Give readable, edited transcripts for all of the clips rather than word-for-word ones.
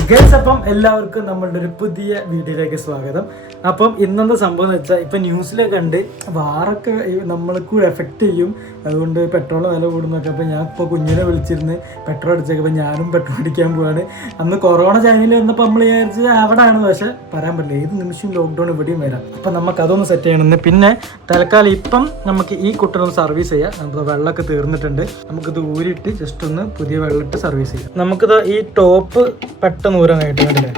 Guys, അപ്പം എല്ലാവർക്കും നമ്മളുടെ ഒരു പുതിയ വീഡിയോയിലേക്ക് സ്വാഗതം. അപ്പം ഇന്നത്തെ സംഭവം എന്ന് വെച്ചാൽ ഇപ്പം ന്യൂസിലൊക്കെ കണ്ട് വാറൊക്കെ നമ്മൾക്ക് എഫക്റ്റ് ചെയ്യും, അതുകൊണ്ട് പെട്രോൾ വില കൂടുന്നൊക്കെ. അപ്പം ഞാൻ ഇപ്പോൾ കുഞ്ഞിനെ വിളിച്ചിരുന്ന് പെട്രോൾ അടിച്ചൊക്കെ അപ്പം ഞാനും പെട്രോൾ അടിക്കാൻ പോവാണ്. അന്ന് കൊറോണ ചൈനയിൽ വന്നപ്പോൾ നമ്മൾ വിചാരിച്ചത് അവിടെയാണ്, പക്ഷെ പറയാൻ പറ്റില്ല, ഏത് നിമിഷവും ലോക്ക്ഡൗൺ ഇവിടെയും വരാം. അപ്പം നമുക്ക് അതൊന്ന് സെറ്റ് ചെയ്യണമെന്ന്. പിന്നെ തൽക്കാലം ഇപ്പം നമുക്ക് ഈ കുട്ടനൊന്ന് സർവീസ് ചെയ്യാം. നമുക്ക് വെള്ളമൊക്കെ തീർന്നിട്ടുണ്ട്, നമുക്കിത് ഊരിയിട്ട് ജസ്റ്റ് ഒന്ന് പുതിയ വെള്ളം ഇട്ട് സർവീസ് ചെയ്യാം. നമുക്കിത് ഈ ടോപ്പ് പെട്ടെന്ന് ഊരാൻ കഴിയും, കണ്ടില്ലേ?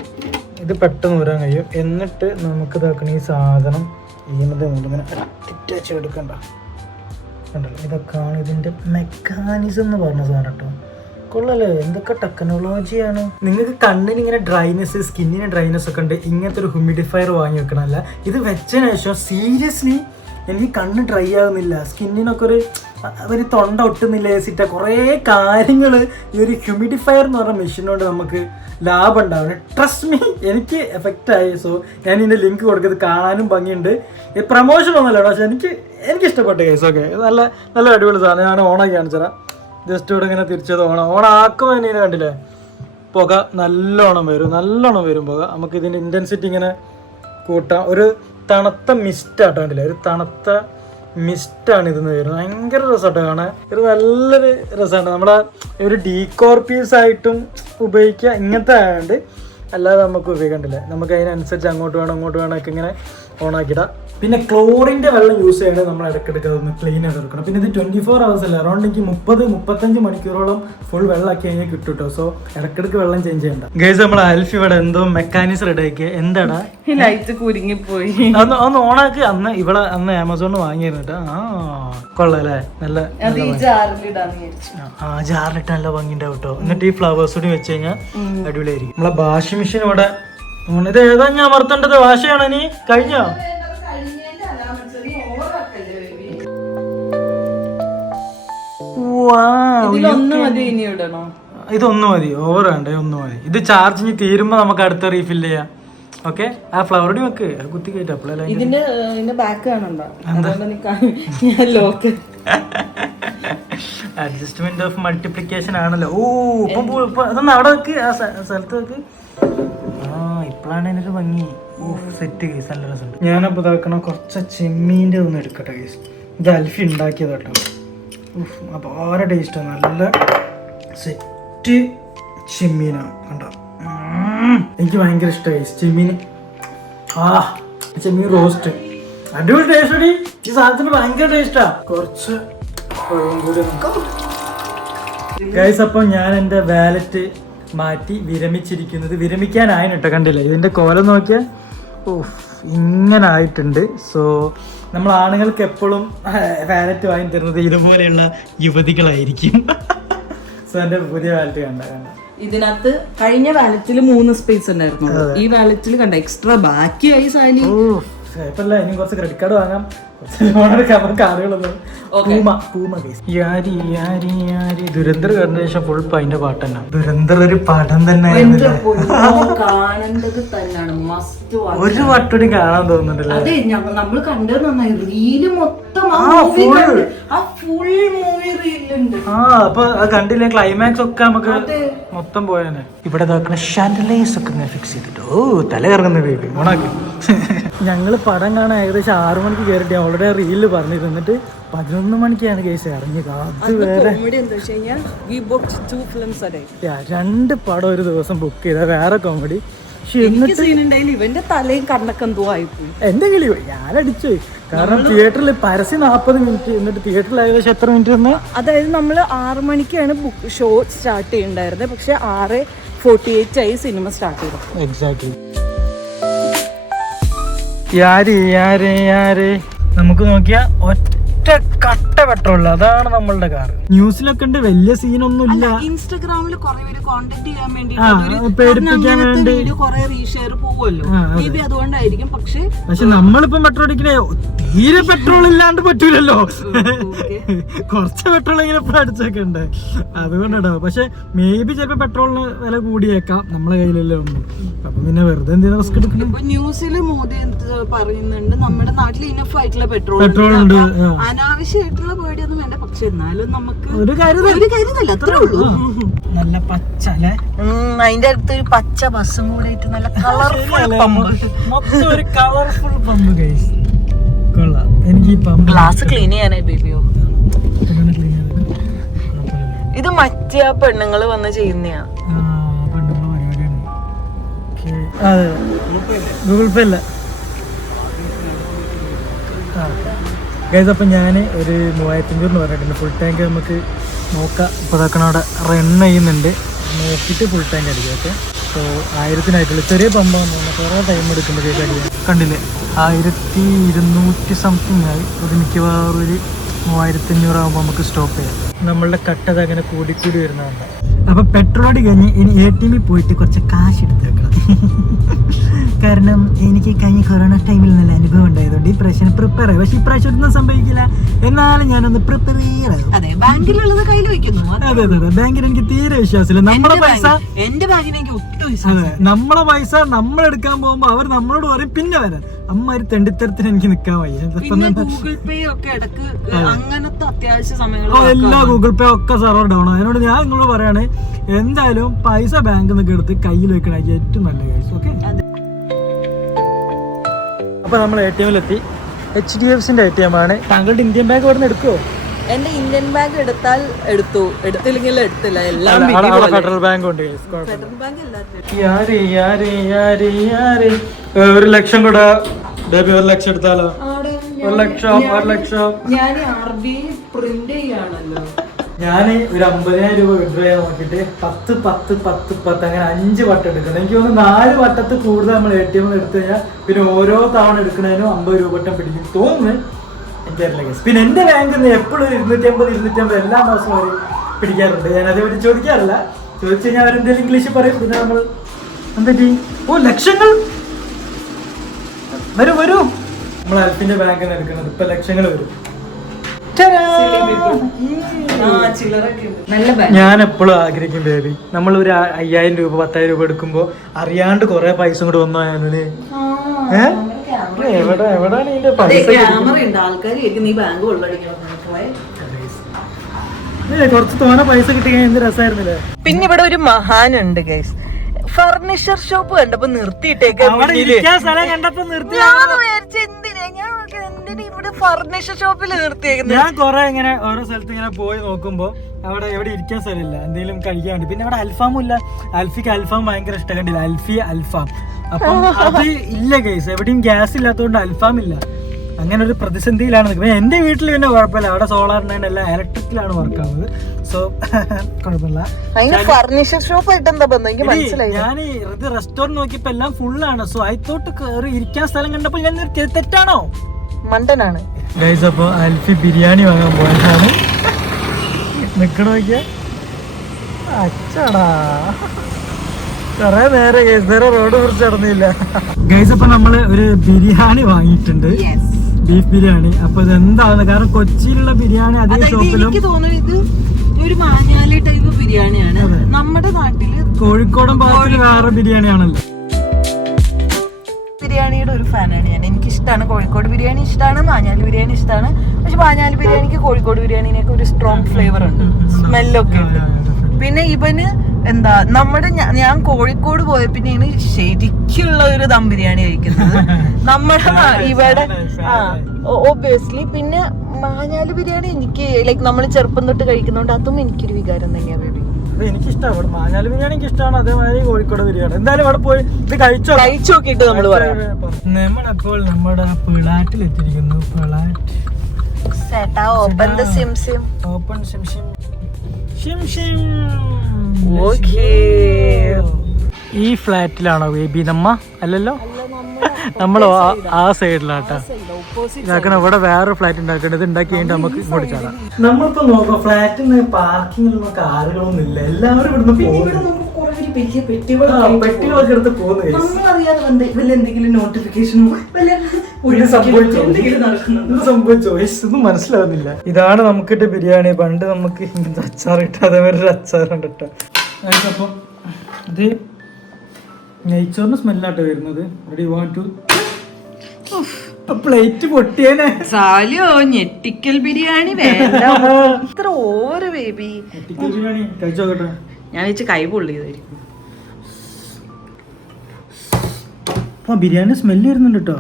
ഇത് പെട്ടെന്ന് ഊരാൻ കഴിയും. എന്നിട്ട് നമുക്ക് ഇതാക്കണം ഈ സാധനം ഇതിൻ്റെ മുകളിൽ ഇങ്ങനെ അറ്റാച്ച് എടുക്കണ്ട, കണ്ടല്ലോ? ഇതൊക്കെയാണ് ഇതിൻ്റെ മെക്കാനിസം എന്ന് പറഞ്ഞ സാധനം കേട്ടോ. കൊള്ളല്ലേ, എന്തൊക്കെ ടെക്നോളജിയാണ്. നിങ്ങൾക്ക് കണ്ണിന് ഇങ്ങനെ ഡ്രൈനെസ്, സ്കിന്നിന് ഡ്രൈനെസ് ഒക്കെ ഉണ്ട്, ഇങ്ങനത്തെ ഒരു ഹ്യൂമിഡിഫയർ വാങ്ങി വെക്കണമല്ല. ഇത് വെച്ചതിന് ശേഷം സീരിയസ്ലി എനിക്ക് കണ്ണ് ഡ്രൈ ആകുന്നില്ല, സ്കിന്നിനൊക്കെ ഒരു തൊണ്ട ഒട്ടുന്നില്ല, ഏസിറ്റ കുറേ കാര്യങ്ങൾ ഈ ഒരു ഹ്യൂമിഡിഫയർ എന്ന് പറഞ്ഞ മെഷീനോട് നമുക്ക് ലാഭം ഉണ്ടാവുന്നത്. ട്രസ്റ്റ് മീ, എനിക്ക് എഫക്റ്റായി. സോ ഞാൻ ഇതിൻ്റെ ലിങ്ക് കൊടുക്കുന്നത് കാണാനും ഭംഗിയുണ്ട്. ഇത് പ്രൊമോഷൻ ഒന്നുമല്ല, പക്ഷെ എനിക്ക് ഇഷ്ടപ്പെട്ട കേസ്. ഓക്കെ, നല്ല അടിപൊളി സാധനം. ഞാൻ ഓണാക്കി കാണിച്ചതാ, ജസ്റ്റ് ഇവിടെ ഇങ്ങനെ തിരിച്ചത് ഓണാക്കുമ്പോൾ തന്നെ കണ്ടില്ലേ, പുക നല്ലോണം വരും പുക. നമുക്ക് ഇതിൻ്റെ ഇൻറ്റൻസിറ്റി ഇങ്ങനെ കൂട്ടാം. ഒരു തണുത്ത മിസ്റ്റാട്ടോ, കണ്ടില്ലേ? ഒരു തണുത്ത മിസ്റ്റാണ് ഇതിന്ന് വരുന്നത്. ഭയങ്കര രസമാട്ടോ കാണാൻ. ഒരു നല്ലൊരു രസമാണ്. നമ്മളെ ഒരു ഡീകോർ പീസ് ആയിട്ടും ഉപയോഗിക്കുക, ഇങ്ങനത്തെ ആയതുകൊണ്ട്. അല്ലാതെ നമുക്ക് ഉപയോഗിക്കണ്ടില്ല, നമുക്ക് അതിനനുസരിച്ച് അങ്ങോട്ട് വേണം ഒക്കെ ഇങ്ങനെ ഓണാക്കിയിടാം. പിന്നെ ക്ലോറിൻ്റെ വെള്ളം യൂസ് ചെയ്യണത് നമ്മൾ ഇടയ്ക്കിടയ്ക്ക് അതൊന്ന് ക്ലീൻ ചെയ്തെടുക്കണം. പിന്നെ ഇത് 24 hours അല്ല, അറൗണ്ട് എനിക്ക് 30-35 മണിക്കൂറോളം ഫുൾ വെള്ളമാക്കി കഴിഞ്ഞാൽ കിട്ടും കേട്ടോ. സോ ഇടയ്ക്കിടയ്ക്ക് വെള്ളം ചേഞ്ച് ചെയ്യണ്ട. ഗൈസ്, നമ്മൾ അൽഫി ഇവിടെ എന്തോ മെക്കാനിസം റെഡി ആക്കിയ. എന്താടാ ലൈറ്റ് കുരുങ്ങിപ്പോയി, ഒന്ന് ഓണാക്കി. അന്ന് ആമസോണിൽ വാങ്ങിയിരുന്നു കേട്ടോ. കൊള്ളാല്ലേ, നല്ല ജാറിലിട്ട് നല്ല ഭംഗിണ്ടാവും കേട്ടോ. എന്നിട്ട് ഈ ഫ്ലവേഴ്സ് കൂടി വെച്ച് കഴിഞ്ഞാൽ അടിപൊളിയായിരിക്കും. നമ്മളെ വാഷിംഗ് മെഷീൻ ഇവിടെ. ഇത് ഏതാ ഞാൻ അമർത്തേണ്ടത്? വാഷയാണോ നീ? കഴിഞ്ഞോ? ഇതൊന്നു മതി, ഓവർ വേണ്ട, ഒന്ന് മതി. ഇത് ചാർജിങ് തീരുമ്പോ നമുക്ക് അടുത്ത റീഫിൽ ചെയ്യാം. ഓക്കെ, ആ ഫ്ലവറുടി വെക്ക്, കുത്തി കയറ്റാ. അഡ്ജസ്റ്റ്മെന്റ് ഓഫ് മൾട്ടിപ്ലിക്കേഷൻ ആണല്ലോ. അതൊന്ന് അവിടെ വെക്ക്, ആ സ്ഥലത്ത് വെക്ക്. ഇപ്പോഴാണ് അതിനൊരു ഭംഗി. സെറ്റ് കേസ്, നല്ല രസമുണ്ട്. ഞാനപ്പോൾ ഇതാക്കണം, കുറച്ച് ചെമ്മീൻ്റെ ഒന്ന് എടുക്കട്ടെ കേസ്. ഇത് അൽഫി ഉണ്ടാക്കിയത് കേട്ടോ. അപ്പോൾ ഓരോ ടേസ്റ്റാണ്, നല്ല സെറ്റ് ചെമ്മീനാണ് കണ്ടോ. എനിക്ക് ഭയങ്കര ഇഷ്ടമായി ചെമ്മീൻ. ചെമ്മീൻ റോസ്റ്റ് അടിപൊളി ടേസ്റ്റ് അടി. ഈ സാധനത്തിന് ഭയങ്കര ടേസ്റ്റാ. കുറച്ച് ഗൈസ്, അപ്പം ഞാൻ എൻ്റെ വാലറ്റ് മാറ്റി വിരമിക്കാനായിരുന്നു കേട്ടോ. കണ്ടില്ലേ ഇതിൻ്റെ കോലം നോക്കിയാൽ? ഇങ്ങനെ ആയിട്ടുണ്ട്. സോ നമ്മൾ ആണുങ്ങൾക്ക് എപ്പോഴും വാലറ്റ് വാങ്ങി തരുന്നത് ഇതുപോലെയുള്ള യുവതികളായിരിക്കും. സോ എൻ്റെ പുതിയ വാലറ്റ് കണ്ട ഇതിനകത്ത് കഴിഞ്ഞ വാലറ്റിൽ 3 സ്പേസ് ഉണ്ടായിരുന്നു. ഈ വാലറ്റിൽ കണ്ട എക്സ്ട്രാ ബാക്കിയായി സാലി. കുഴപ്പമില്ല, ഇനി കുറച്ച് ക്രെഡിറ്റ് കാർഡ് വാങ്ങാം, കാറുകളൊന്നും. ദുരന്തർ കണ്ട ശേഷം ഫുൾ അതിന്റെ പാട്ട് തന്നെ. ദുരന്തർ ഒരു പടം തന്നെ, ഒരു വട്ടോടി കാണാൻ തോന്നുന്നുണ്ടല്ലോ. അതെ, നമ്മള് കണ്ടത് നന്നായി. റീല് മൊത്തം അപ്പൊ കണ്ടില്ലേ, ക്ലൈമാക്സ് ഒക്കെ നമുക്ക് മൊത്തം പോയാനെ. ഇവിടെ ഷാൻഡലൈസ് ഒക്കെ ഫിക്സ് ചെയ്തിട്ട് തല കറങ്ങുന്ന ബേബി ഓണാക്കി. ഞങ്ങള് പടം കാണാൻ ഏകദേശം 6 മണിക്ക് കയറിയിട്ട് ഓൾറെഡി റീലിൽ പറഞ്ഞു തന്നിട്ട് 11 മണിക്കാണ് കേസ് ഇറങ്ങിയത്. അത് വേറെ 2 പടം ഒരു ദിവസം ബുക്ക് ചെയ്ത വേറെ കോമഡി. ഇവന്റെ തലയും കണ്ണൊക്കെ എന്തോ ആയിപ്പോയി. എന്റെ കിളി പോയി, ഞാനടിച്ചു. കാരണം തിയേറ്ററിൽ പരസ്യം 40 മിനിറ്റ്, എന്നിട്ട് തിയേറ്ററിൽ ഏകദേശം എത്ര മിനിറ്റ് വന്നു? അതായത് നമ്മൾ 6 മണിക്കാണ് ഷോ സ്റ്റാർട്ട് ചെയ്യണ്ടായിരുന്നത്, പക്ഷെ 6:48 ആയി സിനിമ സ്റ്റാർട്ട് ചെയ്തു. എക്സാക്ട്ലി. നമുക്ക് നോക്കിയാ ഒറ്റ കട്ട പെട്രോൾ, അതാണ് നമ്മളുടെ കാർ. ന്യൂസിലൊക്കെ ഉണ്ട്, വലിയ സീനൊന്നും ഇല്ല. ഇൻസ്റ്റാഗ്രാമിൽ കുറെ പേര് കോണ്ടന്റ് ചെയ്യാൻ വേണ്ടി റീഷെയർ പോവുമല്ലോ, അതുകൊണ്ടായിരിക്കും. പക്ഷെ നമ്മളിപ്പം പെട്രോൾ അടിക്കണേ തീരെ പെട്രോൾ ഇല്ലാണ്ട് പറ്റൂലല്ലോ. കുറച്ച് പെട്രോൾ എങ്ങനെ അടിച്ചൊക്കെ ഉണ്ട്, അതുകൊണ്ടാണ്. പക്ഷെ മേ ബി ചിലപ്പോ പെട്രോളിന് വില കൂടിയേക്കാം, നമ്മളെ കയ്യിലല്ലേ ഒന്നും. അപ്പൊ പിന്നെ വെറുതെ എന്തിനാ റിസ്ക് എടുക്കുന്നത്? ന്യൂസിൽ മോദി പറയുന്നുണ്ട് നമ്മുടെ നാട്ടിൽ ഇനഫ് ആയിട്ടുള്ള പെട്രോൾ ഉണ്ട്, അനാവശ്യമായിട്ടുള്ള പേടിയൊന്നും വേണ്ട, പക്ഷെ എന്നാലും നമുക്ക് ഒരു കരുതല്ല, അത്രേ ഉള്ളൂ. നല്ല പച്ച അല്ലേ, അതിന്റെ അടുത്ത് ഒരു പച്ച ബസ്സും കൂടെ ആയിട്ട് നല്ല കളർഫുൾ പമ്പ്, മൊത്തം ഒരു കളർഫുൾ പമ്പ് ഗൈസ്. കൊള്ളാം. എനിക്ക് ഈ പമ്പ് ഗ്ലാസ് ക്ലീൻ ചെയ്യാനായി ബേബിയോ. ഇത് മറ്റേ ആ പെണ്ണുങ്ങള് വന്ന് ചെയ്യുന്നയാ. ഗൂഗിൾ പേ അല്ല ഗൈസ്. അപ്പം ഞാൻ ഒരു 3500 പറഞ്ഞിട്ടുണ്ട്. ഫുൾ ടാങ്ക് നമുക്ക് നോക്കാം. ഇപ്പോൾ ഇതാക്കണ അവിടെ റൺ ചെയ്യുന്നുണ്ട്, നോക്കിയിട്ട് ഫുൾ ടാങ്ക് അടിക്കാം. ഓക്കെ, സോ 1000-നായിട്ടുള്ള ചെറിയ പമ്പാന്ന് തോന്നുന്നു. കുറേ ടൈം എടുക്കുമ്പോഴേക്ക് അടിക്കാൻ. കണ്ടില്ലേ, 1200 സംതിങ് ആയി. ഒരു മിക്കവാറും ഒരു 3500 ആകുമ്പോൾ നമുക്ക് സ്റ്റോപ്പ് ചെയ്യാം. നമ്മളുടെ കട്ടത് അങ്ങനെ കൂടിക്കൂടി വരുന്നതാണ്. അപ്പോൾ പെട്രോൾ അടി കഴിഞ്ഞ് ഇനി ATM പോയിട്ട് കുറച്ച് കാശ് എടുത്ത് വെക്കണം. കാരണം എനിക്ക് കഴിഞ്ഞ കൊറോണ ടൈമിൽ നല്ല അനുഭവം ഉണ്ടായതുകൊണ്ട് ഈ പ്രാവശ്യം പ്രിപ്പയർ ആയി. പക്ഷെ ഈ പ്രാവശ്യം ഒന്നും സംഭവിക്കില്ല, എന്നാലും ഞാനൊന്ന് പ്രിപ്പയർ ആകും. അതെ, ബാങ്കിലുള്ളത് കയ്യിൽ വെക്കുന്നു. അതെ, ബാങ്കിൽ എനിക്ക് തീരെ വിശ്വാസമില്ല. നമ്മളെ പൈസ, എന്റെ ബാങ്കിന് എനിക്ക് ഒട്ടും അതെ, നമ്മളെ പൈസ നമ്മൾ എടുക്കാൻ പോകുമ്പോ അവർ നമ്മളോട് പറയും പിന്നെ വരാൻ. അമ്മമാര് തെണ്ടിത്തരത്തിന് എനിക്ക് നിക്കാൻ വയ്യ. ഗൂഗിൾ പേ ഒക്കെ ഇടക്ക് അങ്ങനത്തെ അത്യാവശ്യ സമയങ്ങളിൽ എല്ലാ ഗൂഗിൾ പേ ഒക്കെ സെർവർ ഡൗൺ. അതിനോട് ഞാൻ നിങ്ങളോട് പറയാണ്, എന്തായാലും പൈസ ബാങ്കിൽ നിന്നൊക്കെ എടുത്ത് കയ്യിൽ വെക്കണ ഏറ്റവും നല്ല കേസ്. ഓക്കെ, അപ്പൊ നമ്മൾ ATM-ലെത്തി. HDFC-ന്റെ ATM ആണ്. താങ്കളുടെ ഇന്ത്യൻ ബാങ്ക് ഇവിടെ നിന്ന് എടുക്കുമോ? എന്റെ ഇന്ത്യൻ ബാങ്ക് എടുത്താൽ എടുത്തു, എടുത്തില്ലെങ്കിൽ എടുത്തില്ല. എല്ലാം ഫെഡറൽ ബാങ്ക് ഉണ്ട്. ഫെഡറൽ ബാങ്ക് എല്ലാത്തിനും. 1 ലക്ഷം കൂടെ 1 ലക്ഷം എടുത്താലോ? 1 ലക്ഷം. ഞാൻ RBI പ്രിന്റ് ചെയ്യാണല്ലോ. ഞാൻ ഒരു 50,000 രൂപ വിഡ്രോ ചെയ്യാൻ നോക്കിയിട്ട് 10 അങ്ങനെ 5 വട്ടം എടുക്കണം. എനിക്ക് തോന്നുന്നു 4 വട്ടത്തിൽ കൂടുതൽ നമ്മൾ ATM എടുത്തു കഴിഞ്ഞാൽ പിന്നെ ഓരോ തവണ എടുക്കുന്നതിനും 50 രൂപ വട്ടം പിടിക്കും തോന്നുന്നു. എനിക്കറിയില്ല കേസ്. പിന്നെ എൻ്റെ ബാങ്കിൽ നിന്ന് എപ്പോഴും 250 എല്ലാ മാസവും അവർ പിടിക്കാറുണ്ട്. ഞാൻ അതേപറ്റി ചോദിക്കാറില്ല. ചോദിച്ചു കഴിഞ്ഞാൽ അവരെന്തെങ്കിലും ഇംഗ്ലീഷിൽ പറയും. പിന്നെ നമ്മൾ എന്താ ചെയ്യും? ലക്ഷങ്ങൾ വരൂ. നമ്മൾ അൽഫിന്റെ ബാങ്കിൽ നിന്ന് എടുക്കുന്നത് ഇപ്പൊ ലക്ഷങ്ങൾ വരും. ഞാൻ എപ്പോഴും ആഗ്രഹിക്കും ബേബി, നമ്മൾ ഒരു 5000 രൂപ 10,000 രൂപ എടുക്കുമ്പോ അറിയാണ്ട് കൊറേ പൈസ കൂടെ വന്നു പോയാലേ എവിടെയാണ് ഇതിന്റെ പൈസ? കുറച്ച് തോനെ പൈസ കിട്ടി എന്ത് രസമായിരുന്നില്ലേ. പിന്നെ ഇവിടെ ഒരു മഹാനുണ്ട് ഗൈസ്, ഫർണിച്ചർ ഷോപ്പ് കണ്ടപ്പോ നിർത്തിയിട്ടേക്ക്. ഇവിടെ ഫർണിച്ചർ ഷോപ്പിൽ നിർത്തിയേക്കുന്നത്. ഞാൻ കൊറേ ഇങ്ങനെ ഓരോ സ്ഥലത്ത് ഇങ്ങനെ പോയി നോക്കുമ്പോ അവിടെ എവിടെ ഇരിക്കാൻ സ്ഥലമില്ല, എന്തെങ്കിലും കഴിക്കാൻ വേണ്ടി. പിന്നെ അവിടെ അൽഫാമും ഇല്ല. അൽഫിക്ക് അൽഫാം ഭയങ്കര ഇഷ്ടം, കണ്ടില്ല അൽഫി അൽഫാം. അപ്പം അത് ഇല്ല ഗൈസ്, എവിടെയും ഗ്യാസ് ഇല്ലാത്തതുകൊണ്ട് അൽഫാം ഇല്ല. അങ്ങനെ ഒരു പ്രതിസന്ധിയിലാണ് നിൽക്കുന്നത്. എന്റെ വീട്ടിൽ പിന്നെ കുഴപ്പമില്ല, അവിടെ സോളാറിന്റെ എല്ലാം ഇലക്ട്രിക്കലാണ് വർക്ക് ആവുന്നത്. സോ കുഴപ്പമില്ല. ഫർണിച്ചർ ഷോപ്പ് ആയിട്ട് എന്താ ബന്ധം എനിക്ക് മനസ്സിലായി. ഞാൻ ഇത് റെസ്റ്റോറന്റ് നോക്കിയപ്പോ എല്ലാം ഫുള്ളാണ്. സോ ഐത്തോട്ട് കയറി ഇരിക്കാൻ സ്ഥലം കണ്ടപ്പോൾ ഞാൻ നിർത്തിയത് തെറ്റാണോ? മണ്ടനാണ് ഗൈസ്. അപ്പൊ അൽഫി ബിരിയാണി വാങ്ങാൻ പോയതാണ്. നിക്കണ നോക്കിയ അച്ചടാ കൊറേ നേരം ഗൈസ്, നേരെ റോഡ് കുറിച്ച് നടന്നില്ല ഗൈസ്. അപ്പൊ നമ്മള് ഒരു ബിരിയാണി വാങ്ങിയിട്ടുണ്ട്, ബീഫ് ബിരിയാണി. അപ്പൊ ഇത് എന്താണ്, കാരണം കൊച്ചിയിലുള്ള ബിരിയാണി അതേ ഷോപ്പിലും എനിക്ക് തോന്നുന്നു ഇത് ഒരു മാഞ്ഞാലി ടൈപ്പ് ബിരിയാണിയാണ്. നമ്മുടെ നാട്ടില് കോഴിക്കോടൻ ഭാഗത്തിൽ വേറെ ബിരിയാണി ആണല്ലോ. ബിരിയാണിയുടെ ഒരു ഫാനാണ് ഞാൻ. എനിക്കിഷ്ടമാണ് കോഴിക്കോട് ബിരിയാണി, ഇഷ്ടമാണ് മാഞ്ഞാലി ബിരിയാണി ഇഷ്ടമാണ്. പക്ഷെ മാഞ്ഞാലി ബിരിയാണിക്ക് കോഴിക്കോട് ബിരിയാണിനൊക്കെ ഒരു സ്ട്രോങ് ഫ്ലേവർ ഉണ്ട്, സ്മെല്ലൊക്കെ ഉണ്ട്. പിന്നെ ഇവന് എന്താ, നമ്മുടെ ഞാൻ കോഴിക്കോട് പോയ പിന്നെയാണ് ശരിക്കുള്ള ഒരു ദം ബിരിയാണി കഴിക്കുന്നത് നമ്മുടെ ഇവിടെ. ഒബ്വിയസ്ലി പിന്നെ മാഞ്ഞാലി ബിരിയാണി എനിക്ക് ലൈക്ക് നമ്മൾ ചെറുപ്പം തൊട്ട് കഴിക്കുന്നതുകൊണ്ട് അതും എനിക്കൊരു വികാരം തന്നെയാ ബേബി. എനിക്കിഷ്ടമാണ് മാഞ്ഞാലി ബിരിയാണി, എനിക്ക് ഇഷ്ടമാണ്. അതേമാതിരി കോഴിക്കോട് ബിരിയാണി. എന്തായാലും അവിടെ പോയി ഇത് കഴിച്ചു നോക്കിയിട്ട് നമ്മൾ പറയാം. നമ്മളപ്പോൾ നമ്മുടെ പിളാറ്റിൽ എത്തിയിരിക്കുന്നു. ഈ ഫ്ലാറ്റിലാണോ ബേബി നമ്മ? അല്ലല്ലോ, നമ്മൾ ആ സൈഡിലാട്ടാ ഇതാക്കണം. ഇവിടെ വേറെ ഫ്ലാറ്റ് ഉണ്ടാക്കേണ്ടത്, ഉണ്ടാക്കി കഴിഞ്ഞിട്ട് നമുക്ക് ഇങ്ങോട്ട് ചാടാം. നമ്മളിപ്പോ നോക്കാം, ഫ്ലാറ്റിന് പാർക്കിങ്ങിലൊന്നും കാറുകളൊന്നും ഇല്ല. എല്ലാവരും ഇവിടുന്ന് പെട്ടികളൊക്കെ എടുത്ത് പോകുന്നു. സംഭവിച്ചോ ഇതൊന്നും മനസ്സിലാവുന്നില്ല. ഇതാണ് നമുക്കിട്ട് ബിരിയാണി. പണ്ട് നമുക്ക് ഇങ്ങനത്തെ അച്ചാർ ഇട്ട അതേമാതിരി ഒരു അച്ചാറുണ്ട് കേട്ടോ. അപ്പൊ ഇത് നെയ്ച്ചോറിന് സ്മെല്ലാട്ടോ വരുന്നത്. റെഡി 1 2 പ്ലേറ്റ് പൊട്ടിയേനെ. സാലിയോ ഞെട്ടിക്കൽ ബിരിയാണി വേണ്ട, ഇത്ര ഓവർ ബേബി. ബിരിയാണി കഴിച്ചോക്കട്ടെ. ഞാൻ വെച്ച് കൈ പൊള്ളിയതായിരിക്കും. ബിരിയാണി സ്മെല്ല് വരുന്നുണ്ട് കേട്ടോ.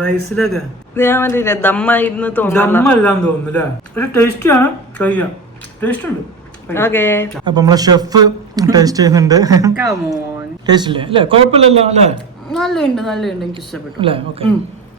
റൈസിലൊക്കെ ഞാൻ പറഞ്ഞില്ല ദമ്മായിരുന്നു തോന്നുന്നു. ദമ്മല്ലാന്ന് തോന്നുന്നില്ല, പക്ഷെ ടേസ്റ്റി ആണ്. കഴിക്കാം, ടേസ്റ്റ് ഉണ്ട്. ഓക്കേ അപ്പൊ നമ്മളെ ഷെഫ് ടേസ്റ്റ് ചെയ്യുന്നുണ്ട്. കമോൺ. ടേസ്റ്റ് ഇല്ലേ? അല്ലേ, കുഴപ്പമില്ലല്ലോ അല്ലേ? നല്ലുണ്ട് നല്ലുണ്ട്, എനിക്ക് ഇഷ്ടപ്പെട്ടു. അല്ലേ? ഓക്കെ.